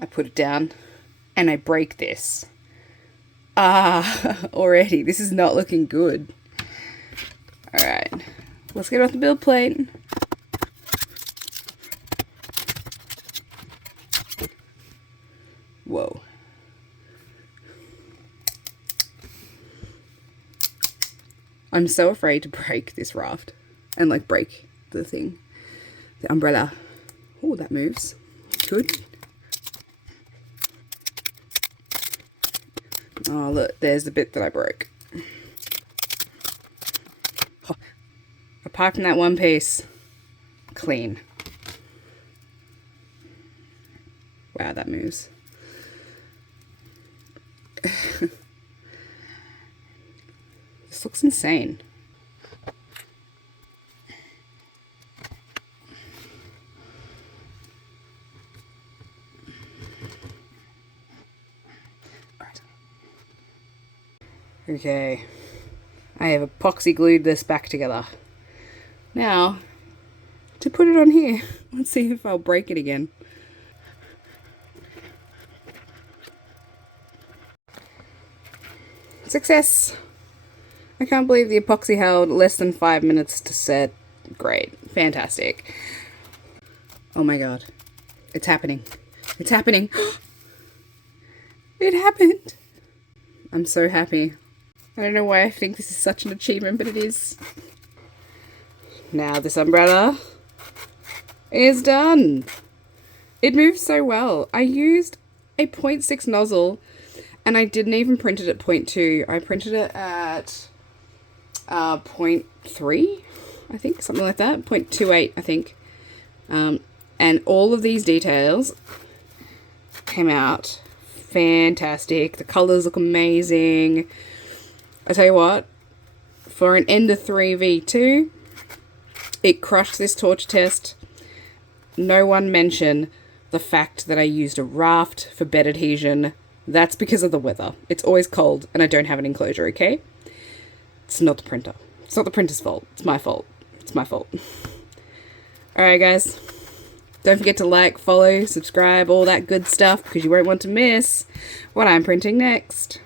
I put it down and I break this. Already, this is not looking good. Alright, let's get off the build plate. Whoa. I'm so afraid to break this raft and like break the thing, the umbrella. Oh, that moves. Good. Oh, look, there's the bit that I broke. Oh, apart from that one piece, clean. Wow, that moves. This looks insane. Okay, I have epoxy glued this back together. Now, to put it on here, let's see if I'll break it again. Success! I can't believe the epoxy held less than 5 minutes to set. Great. Fantastic. Oh my god. It's happening. It's happening. It happened! I'm so happy. I don't know why I think this is such an achievement, but it is. Now this umbrella is done. It moves so well. I used a 0.6 nozzle and I didn't even print it at 0.2. I printed it at 0.3, I think, something like that. 0.28, I think. And all of these details came out fantastic. The colors look amazing. I tell you what, for an Ender 3 V2, it crushed this torch test. No one mentioned the fact that I used a raft for bed adhesion. That's because of the weather. It's always cold and I don't have an enclosure, okay? It's not the printer. It's not the printer's fault. It's my fault. It's my fault. Alright guys, don't forget to like, follow, subscribe, all that good stuff, because you won't want to miss what I'm printing next.